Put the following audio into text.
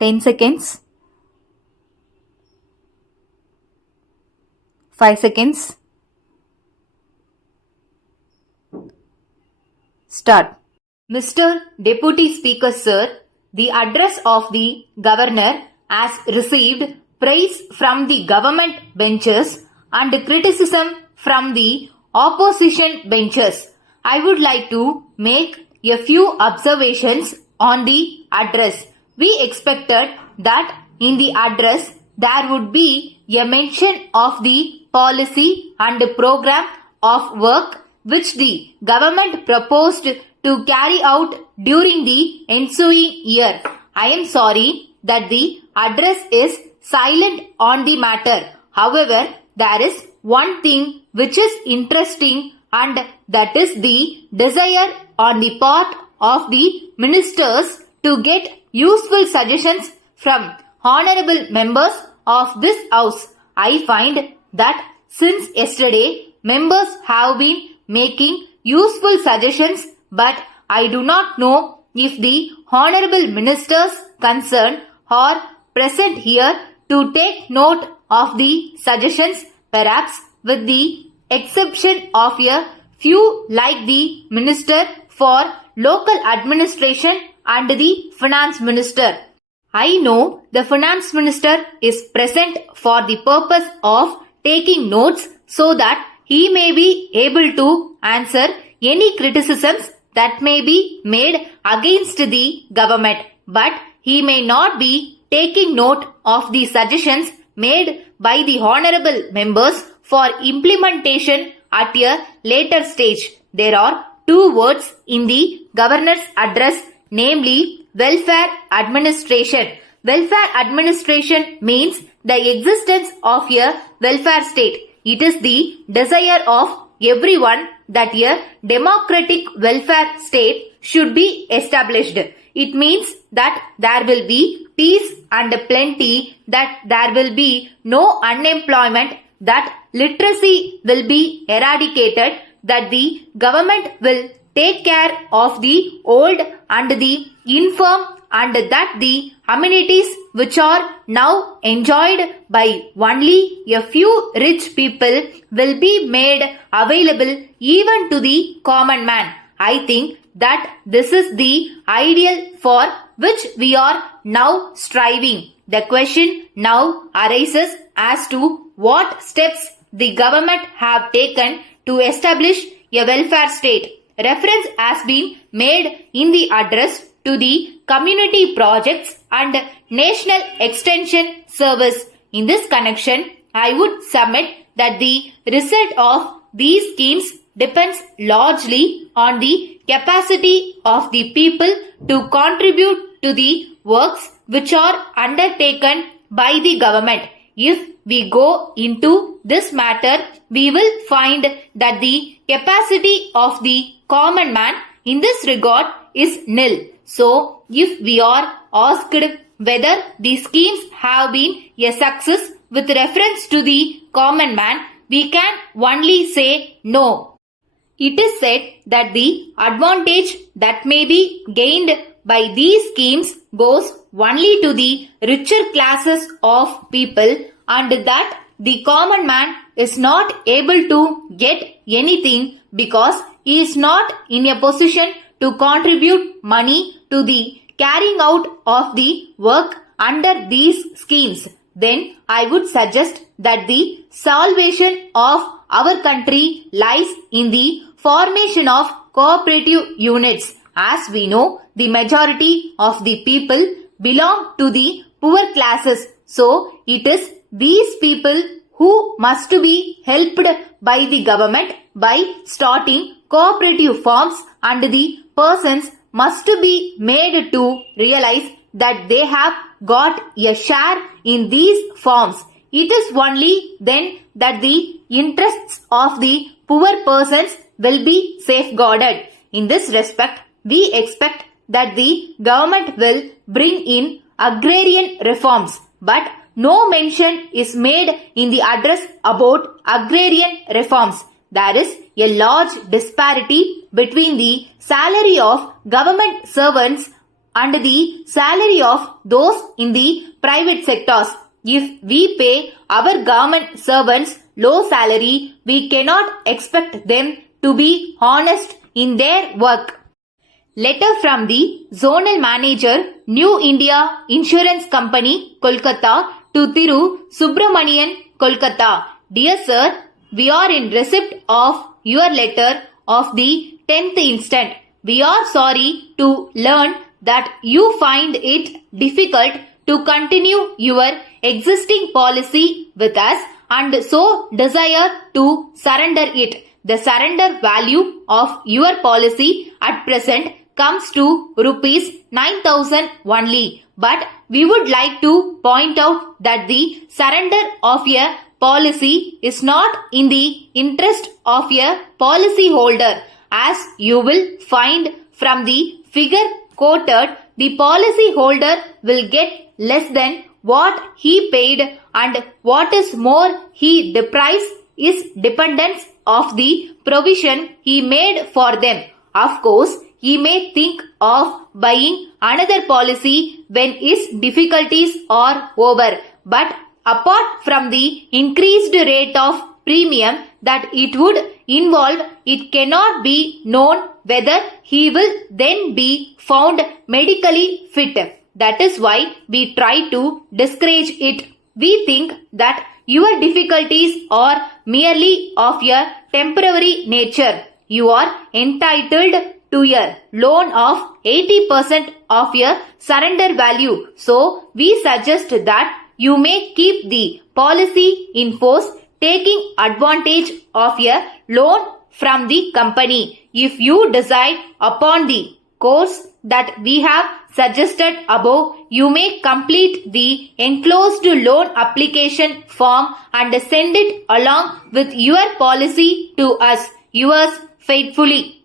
10 seconds. 5 seconds. Start. Mr. Deputy Speaker Sir, the address of the Governor has received praise from the government benches and criticism from the opposition benches. I would like to make a few observations on the address. We expected that in the address there would be a mention of the policy and program of work which the government proposed to carry out during the ensuing year. I am sorry that the address is silent on the matter. However, there is one thing which is interesting, and that is the desire on the part of the ministers to get useful suggestions from honorable members of this house. I find that since yesterday members have been making useful suggestions, but I do not know if the honorable ministers concerned are present here to take note of the suggestions, perhaps with the exception of a few like the Minister for Local Administration and the Finance Minister. I know the Finance Minister is present for the purpose of taking notes so that he may be able to answer any criticisms that may be made against the government, but he may not be taking note of the suggestions made by the honorable members for implementation at a later stage. There are two words in the governor's address, namely welfare administration. Welfare administration means the existence of a welfare state. It is the desire of everyone that a democratic welfare state should be established. It means that there will be peace and plenty, that there will be no unemployment, that literacy will be eradicated, that the government will take care of the old and the infirm, and that the amenities which are now enjoyed by only a few rich people will be made available even to the common man. I think that this is the ideal for which we are now striving. The question now arises as to what steps the government have taken to establish a welfare state. Reference has been made in the address to the community projects and National Extension Service. In this connection, I would submit that the result of these schemes depends largely on the capacity of the people to contribute to the works which are undertaken by the government. If we go into this matter, we will find that the capacity of the common man in this regard is nil. So, if we are asked whether the schemes have been a success with reference to the common man, we can only say no. It is said that the advantage that may be gained by these schemes goes only to the richer classes of people, and that the common man is not able to get anything because he is not in a position to contribute money to the carrying out of the work under these schemes. Then I would suggest that the salvation of our country lies in the formation of cooperative units. As we know, the majority of the people belong to the poor classes. So, it is these people who must be helped by the government by starting cooperative firms, and the persons must be made to realize that they have got a share in these firms. It is only then that the interests of the poor persons will be safeguarded. In this respect, we expect that the government will bring in agrarian reforms, but no mention is made in the address about agrarian reforms. There is a large disparity between the salary of government servants and the salary of those in the private sectors. If we pay our government servants low salary, we cannot expect them to be honest in their work. Letter from the Zonal Manager, New India Insurance Company, Kolkata, to Thiru Subramanian, Kolkata. Dear Sir, we are in receipt of your letter of the 10th instant. We are sorry to learn that you find it difficult to continue your existing policy with us and so desire to surrender it. The surrender value of your policy at present comes to rupees 9,000 only. But we would like to point out that the surrender of a policy is not in the interest of a policy holder. As you will find from the figure quoted, the policy holder will get less than what he paid, and what is more, the price is dependence of the provision he made for them. Of course, he may think of buying another policy when his difficulties are over, but apart from the increased rate of premium that it would involve, it cannot be known whether he will then be found medically fit. That is why we try to discourage it. We think that your difficulties are merely of a temporary nature. You are entitled to a loan of 80% of your surrender value. So, we suggest that you may keep the policy in force, taking advantage of a loan from the company. If you decide upon the course that we have suggested above, you may complete the enclosed loan application form and send it along with your policy to us. Yours faithfully.